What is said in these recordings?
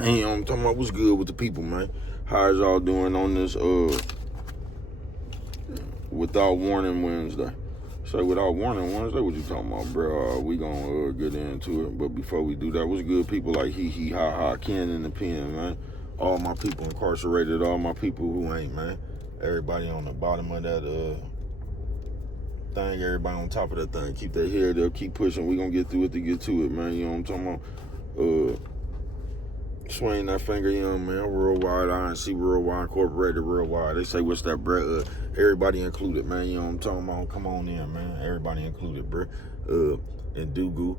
Hey, I'm talking about what's good with the people, man. How is y'all doing on this without warning Wednesday? Say without warning Wednesday, what you talking about, bro? We gonna get into it, but before we do that, what's good, people like Hee Ha Ha, Ken in the pen, man. All my people incarcerated, all my people who ain't, man. Everybody on the bottom of that thing, everybody on top of that thing. Keep their head up, keep pushing. We gonna get through it to get to it, man. You know what I'm talking about? Swing that finger, young man. Worldwide, INC, Worldwide, Incorporated, Worldwide. They say, what's that, bro? Everybody included, man. You know what I'm talking about? Come on in, man. Everybody included, bro. And Dugu,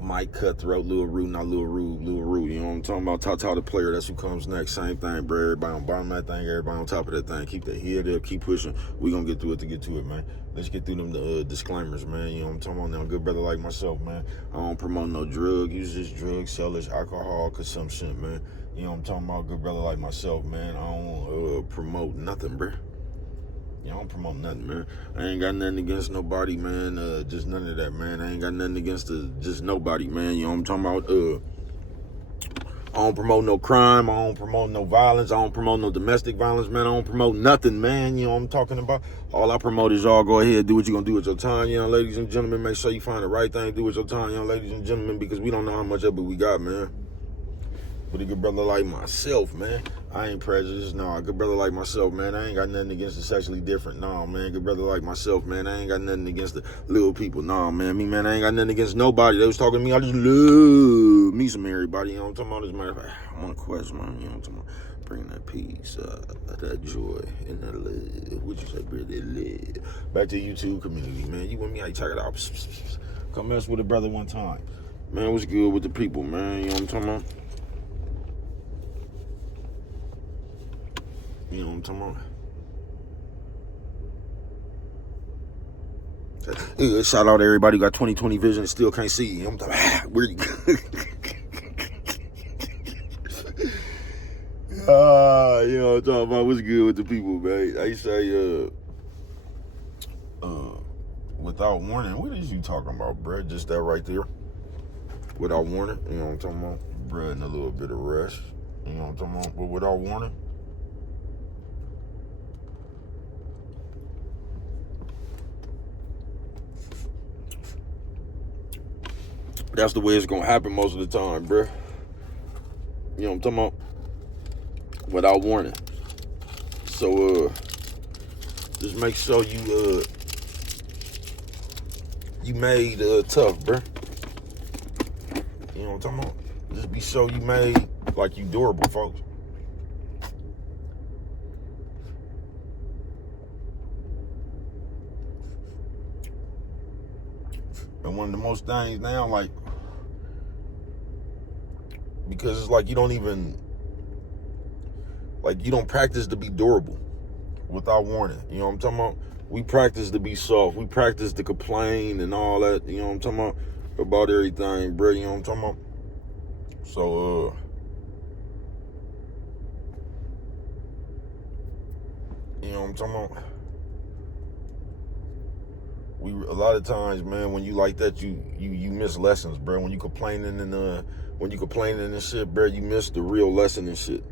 Mike Cutthroat, Lil Rue, not Lil Rue, Lil Rue. You know what I'm talking about? Tata the player, that's who comes next. Same thing, bro. Everybody on bottom of that thing, everybody on top of that thing. Keep their head up, keep pushing. We gonna get through it to get to it, man. Let's get through them disclaimers, man. You know what I'm talking about now? Good brother like myself, man. I don't promote no drug usage, drug sellers, alcohol consumption, man. You know what I'm talking about? Good brother like myself, man. I don't promote nothing, bro. I don't promote nothing, man. I ain't got nothing against nobody, man. Just none of that, man. I ain't got nothing against just nobody, man. You know what I'm talking about? I don't promote no crime. I don't promote no violence. I don't promote no domestic violence, man. I don't promote nothing, man. You know what I'm talking about? All I promote is y'all go ahead, do what you're going to do with your time, young ladies and gentlemen. Make sure you find the right thing to do with your time, young ladies and gentlemen, because we don't know how much of it we got, man. But a good brother like myself, man, I ain't prejudiced. No, a good brother like myself, man, I ain't got nothing against the sexually different. No, man, good brother like myself, man, I ain't got nothing against the little people. No, man, man, I ain't got nothing against nobody. They was talking to me, I just love me some everybody. You know what I'm talking about? As a matter of fact, I'm on a quest, man. You know what I'm talking about? Bring that peace, that joy, and that love. What you say, brother? That love. Back to the YouTube community, man. You with me? I check it out. Come mess with a brother one time. Man, what's good with the people, man? You know what I'm talking about? You know what I'm talking about? Shout out to everybody who got 20/20 vision and still can't see. You know what I'm talking about? Where you you know what I'm talking about? What's good with the people, man? I say, without warning, what is you talking about, bruh? Just that right there. Without warning, you know what I'm talking about? Bruh, and a little bit of rest. You know what I'm talking about? But without warning, that's the way it's gonna happen most of the time, bruh. You know what I'm talking about? Without warning. So, just make sure you made tough, bruh. You know what I'm talking about? Just be sure you made like you durable, folks. And one of the most things now, like, because it's like you don't even, like, you don't practice to be durable without warning. You know what I'm talking about? We practice to be soft. We practice to complain and all that. You know what I'm talking about everything, bro. You know what I'm talking about? So, you know what I'm talking about? A lot of times, man, when you like that, you miss lessons, bro. When you complaining and shit, bro, you miss the real lesson and shit.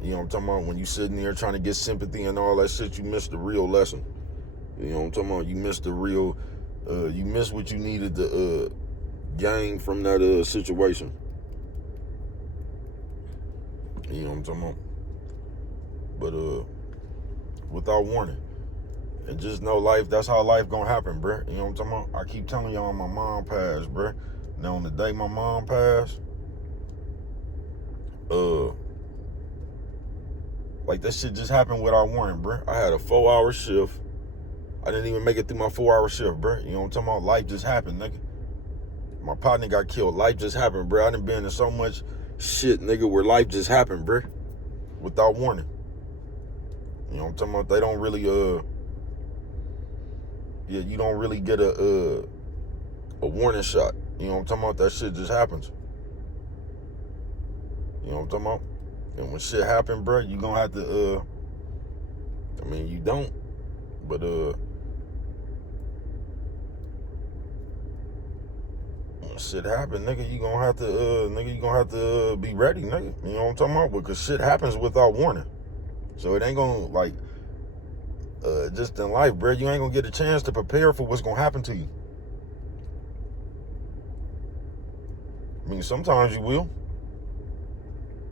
You know what I'm talking about? When you sitting there trying to get sympathy and all that shit, you miss the real lesson. You know what I'm talking about? You miss the real, you miss what you needed to gain from that situation. You know what I'm talking about? But without warning. And just know life, that's how life gonna happen, bruh. You know what I'm talking about? I keep telling y'all my mom passed, bruh. Now on the day my mom passed, like that shit just happened without warning, bruh. I had a 4-hour shift. I didn't even make it through my 4-hour shift, bruh. You know what I'm talking about? Life just happened, nigga. My partner got killed. Life just happened, bruh. I done been in so much shit, nigga, where life just happened, bruh. Without warning. You know what I'm talking about? They don't really, you don't really get a warning shot. You know what I'm talking about? That shit just happens. You know what I'm talking about? And when shit happen, bro, you gonna have to, I mean, you don't, but, shit happen, nigga, you gonna have to be ready, nigga. You know what I'm talking about? Because shit happens without warning. So it ain't gonna, like, just in life, bro, you ain't gonna get a chance to prepare for what's gonna happen to you. I mean, sometimes you will.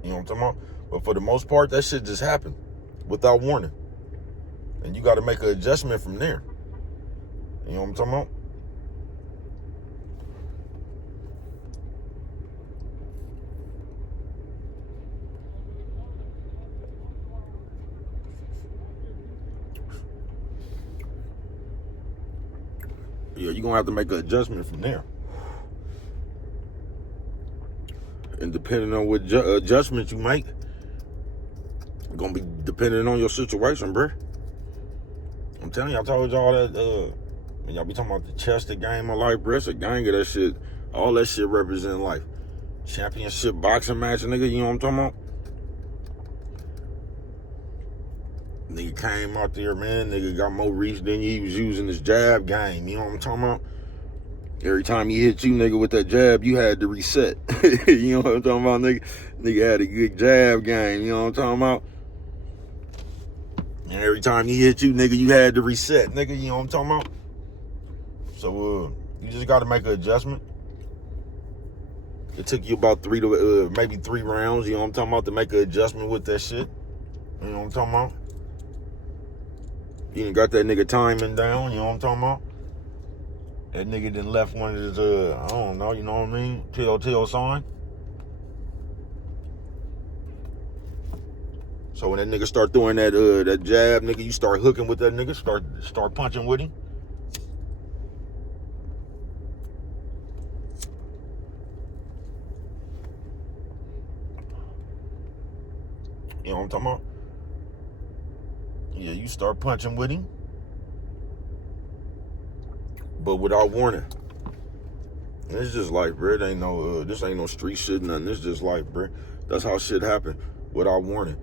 You know what I'm talking about? But for the most part, that shit just happened without warning. And you gotta make an adjustment from there. You know what I'm talking about? Yeah, you're gonna have to make an adjustment from there. And depending on what adjustment you make, it's gonna be depending on your situation, bro. I'm telling you, I told y'all that when y'all be talking about the chested game of life, bro, it's a gang of that shit. All that shit represent life. Championship boxing match, nigga, you know what I'm talking about? Nigga came out there, man, nigga got more reach than he was using his jab game, you know what I'm talking about? Every time he hit you, nigga, with that jab, you had to reset. You know what I'm talking about, nigga? Nigga had a good jab game, you know what I'm talking about? And every time he hit you, nigga, you had to reset, nigga, you know what I'm talking about? So, you just got to make an adjustment. It took you about maybe three rounds, you know what I'm talking about, to make an adjustment with that shit. You know what I'm talking about? You done got that nigga timing down, you know what I'm talking about? That nigga done left one of his, I don't know, you know what I mean? Telltale sign. So when that nigga start throwing that jab, nigga, you start hooking with that nigga, start punching with him. You know what I'm talking about? Yeah, you start punching with him. But without warning. And it's just life, bro. It ain't no, this ain't no street shit, nothing. It's just life, bro. That's how shit happen without warning.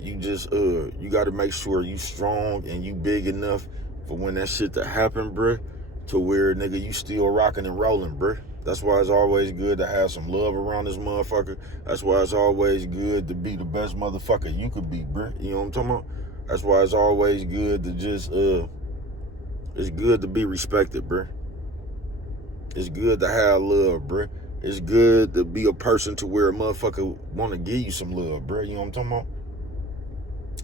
You just, you got to make sure you strong and you big enough for when that shit to happen, bro, to where, nigga, you still rocking and rolling, bro. That's why it's always good to have some love around this motherfucker. That's why it's always good to be the best motherfucker you could be, bro. You know what I'm talking about? That's why it's always good to just, it's good to be respected, bro. It's good to have love, bro. It's good to be a person to where a motherfucker want to give you some love, bro. You know what I'm talking about?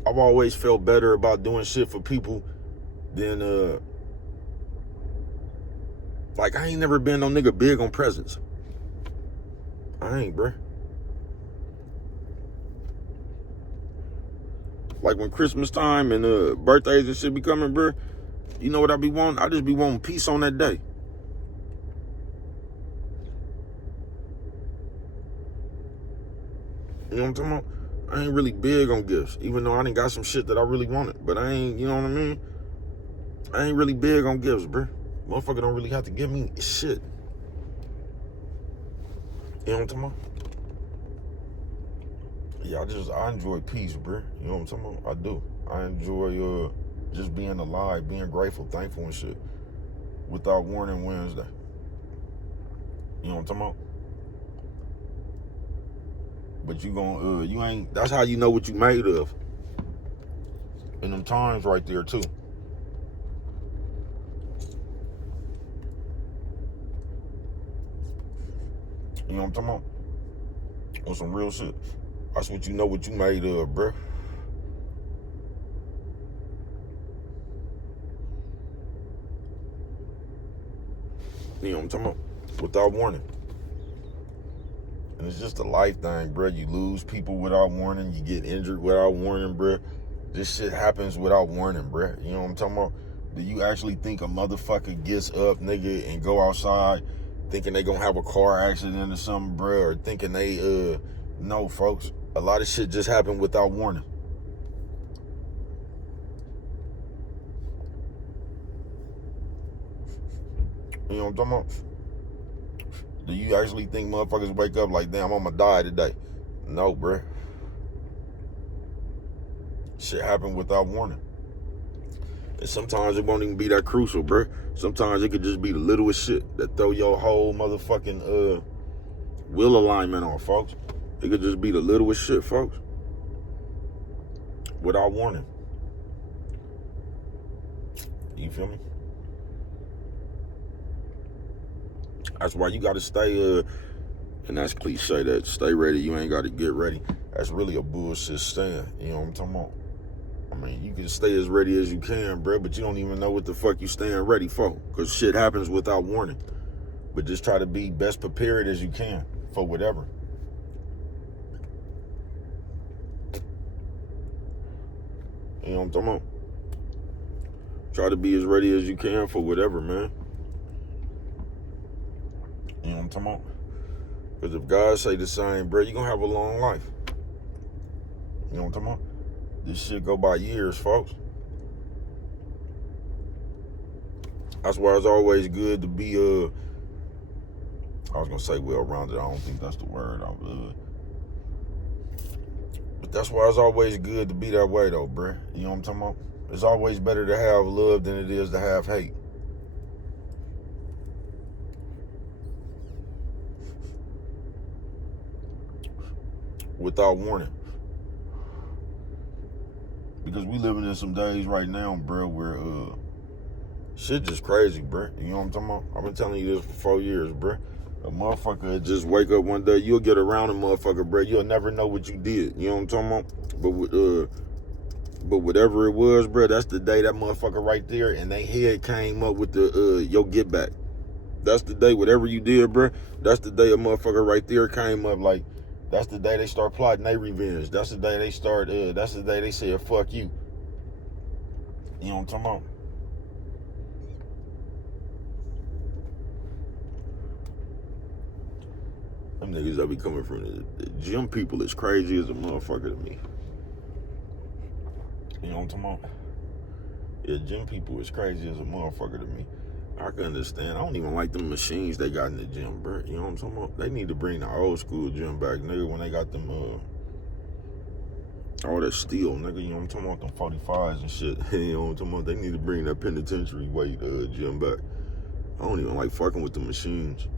I've always felt better about doing shit for people than, like, I ain't never been no nigga big on presents. I ain't, bro. Like, when Christmas time and birthdays and shit be coming, bro, you know what I be wanting? I just be wanting peace on that day. You know what I'm talking about? I ain't really big on gifts, even though I done got some shit that I really wanted. But I ain't, you know what I mean? I ain't really big on gifts, bro. Motherfucker don't really have to give me shit. You know what I'm talking about? Yeah, I enjoy peace, bro. You know what I'm talking about? I do. I enjoy just being alive, being grateful, thankful and shit. Without warning Wednesday. You know what I'm talking about? But you ain't, that's how you know what you made of. In them times right there, too. You know what I'm talking about? On some real shit. That's what you know what you made of, bruh. You know what I'm talking about? Without warning. And it's just a life thing, bruh. You lose people without warning. You get injured without warning, bruh. This shit happens without warning, bruh. You know what I'm talking about? Do you actually think a motherfucker gets up, nigga, and go outside thinking they gonna have a car accident or something, bruh? Or thinking they, no, folks. A lot of shit just happened without warning. You know what I'm talking about? Do you actually think motherfuckers wake up like, damn, I'm gonna die today? No, bruh. Shit happened without warning. And sometimes it won't even be that crucial, bruh. Sometimes it could just be the littlest shit that throw your whole motherfucking will alignment on, folks. It could just be the littlest shit, folks. Without warning. You feel me? That's why you gotta stay, and that's cliche, that stay ready, you ain't gotta get ready. That's really a bullshit stand. You know what I'm talking about? I mean, you can stay as ready as you can, bro, but you don't even know what the fuck you staying ready for, because shit happens without warning. But just try to be best prepared as you can for whatever. You know what I'm talking about? Try to be as ready as you can for whatever, man. You know what I'm talking about? Because if God say the same, bro, you're going to have a long life. You know what I'm talking about? This shit go by years, folks. That's why it's always good to be, I was going to say well-rounded. I don't think that's the word. But that's why it's always good to be that way, though, bro. You know what I'm talking about? It's always better to have love than it is to have hate. Without warning. Because we living in some days right now, bro, where shit just crazy, bro. You know what I'm talking about? I've been telling you this for 4 years, bro. A motherfucker just wake up one day, you'll get around a motherfucker, bro. You'll never know what you did. You know what I'm talking about? But whatever it was, bro, that's the day that motherfucker right there and they head came up with the your get back. That's the day, whatever you did, bro, that's the day a motherfucker right there came up. Like, that's the day they start plotting their revenge. That's the day they start, that's the day they said, fuck you. You know what I'm talking about? Them niggas that be coming from the gym people is crazy as a motherfucker to me. You know what I'm talking about? Yeah, gym people is crazy as a motherfucker to me. I can understand. I don't even like them machines they got in the gym, bro. You know what I'm talking about? They need to bring the old school gym back, nigga, when they got them, all that steel, nigga. You know what I'm talking about? Them 45s and shit. You know what I'm talking about? They need to bring that penitentiary weight gym back. I don't even like fucking with the machines.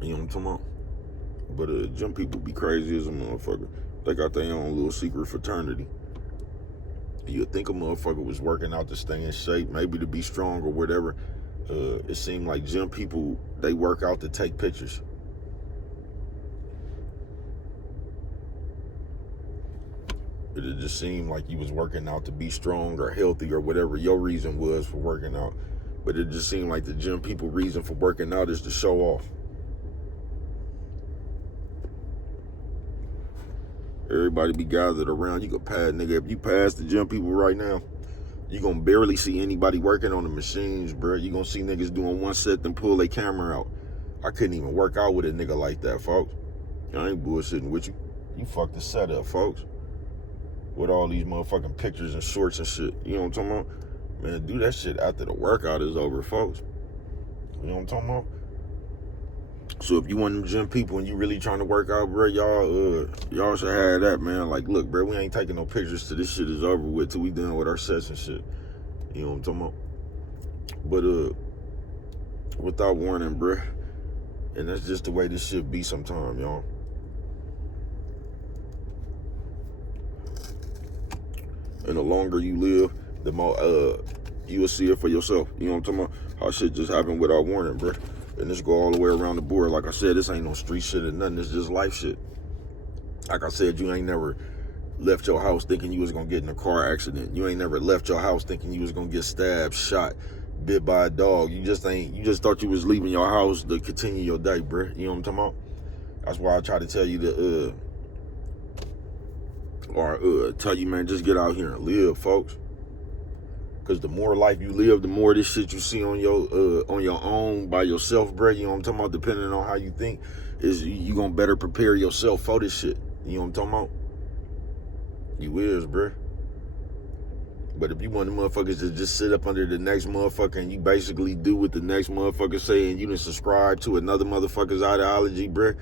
You know what I'm talking about? But gym people be crazy as a motherfucker. They got their own little secret fraternity. You'd think a motherfucker was working out to stay in shape, maybe to be strong or whatever. It seemed like gym people, they work out to take pictures. It just seemed like you was working out to be strong or healthy or whatever your reason was for working out. But it just seemed like the gym people reason for working out is to show off. Everybody be gathered around. You could pass, nigga. If you pass the gym people right now, you gonna barely see anybody working on the machines, bro. You gonna see niggas doing one set, then pull their camera out. I couldn't even work out with a nigga like that, folks. I ain't bullshitting with you. You fucked the setup, folks. With all these motherfucking pictures and shorts and shit. You know what I'm talking about? Man, do that shit after the workout is over, folks. You know what I'm talking about? So if you want them gym people and you really trying to work out, bro, y'all should have that, man. Like, look, bro, we ain't taking no pictures till this shit is over with, till we done with our sets and shit. You know what I'm talking about? But without warning, bro, and that's just the way this shit be sometime, y'all. And the longer you live, the more you will see it for yourself. You know what I'm talking about? How shit just happened without warning, bro. And this go all the way around the board. Like I said, this ain't no street shit or nothing. It's just life shit. Like I said, you ain't never left your house thinking you was gonna get in a car accident. You ain't never left your house thinking you was gonna get stabbed, shot, bit by a dog. You just thought you was leaving your house to continue your day, bro. You know what I'm talking about? That's why I try to tell you to tell you, man, just get out here and live, folks. Because the more life you live, the more this shit you see on your own by yourself, bro. You know what I'm talking about? Depending on how you think, is you gonna better prepare yourself for this shit. You know what I'm talking about? You is, bro. But if you want the motherfuckers to just sit up under the next motherfucker and you basically do what the next motherfucker say and you done subscribe to another motherfucker's ideology, bro,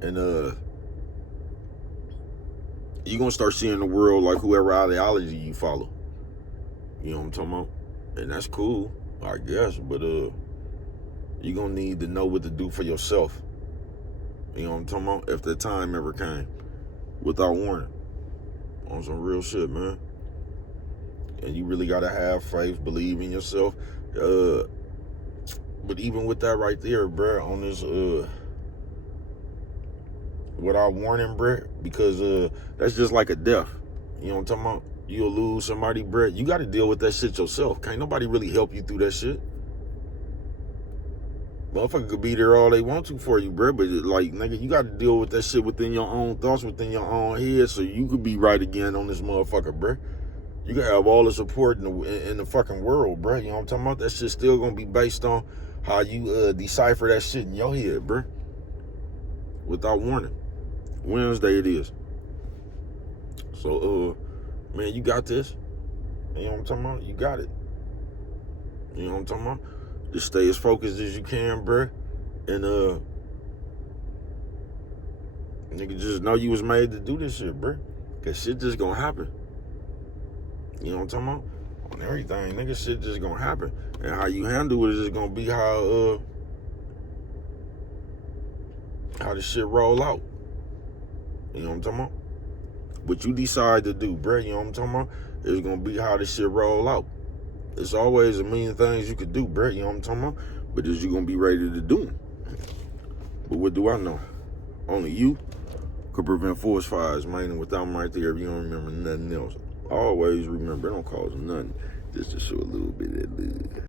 and you gonna start seeing the world like whoever ideology you follow. You know what I'm talking about? And that's cool, I guess, but you're gonna need to know what to do for yourself. You know what I'm talking about? If the time ever came, without warning. On some real shit, man. And you really gotta have faith, believe in yourself. But even with that right there, bruh, on this without warning, bruh, because that's just like a death. You know what I'm talking about? You'll lose somebody, bruh. You gotta deal with that shit yourself. Can't nobody really help you through that shit. Motherfucker could be there all they want to for you, bruh, but like, nigga, you gotta deal with that shit within your own thoughts, within your own head, so you could be right again on this motherfucker, bruh. You can have all the support in the fucking world, bruh. You know what I'm talking about? That shit's still gonna be based on how you decipher that shit in your head, bruh. Without warning. Wednesday it is. So, man, you got this. You know what I'm talking about? You got it. You know what I'm talking about? Just stay as focused as you can, bruh. And, nigga, just know you was made to do this shit, bruh. Cause shit just gonna happen. You know what I'm talking about? On everything, nigga, shit just gonna happen. And how you handle it is just gonna be how the shit roll out. You know what I'm talking about? What you decide to do, bruh, you know what I'm talking about? It's gonna be how the shit roll out. There's always a million things you could do, bruh, you know what I'm talking about? But is you gonna be ready to do them? But what do I know? Only you could prevent forest fires, man, and without them right there, if you don't remember nothing else. Always remember, it don't cause nothing, just to show a little bit of love.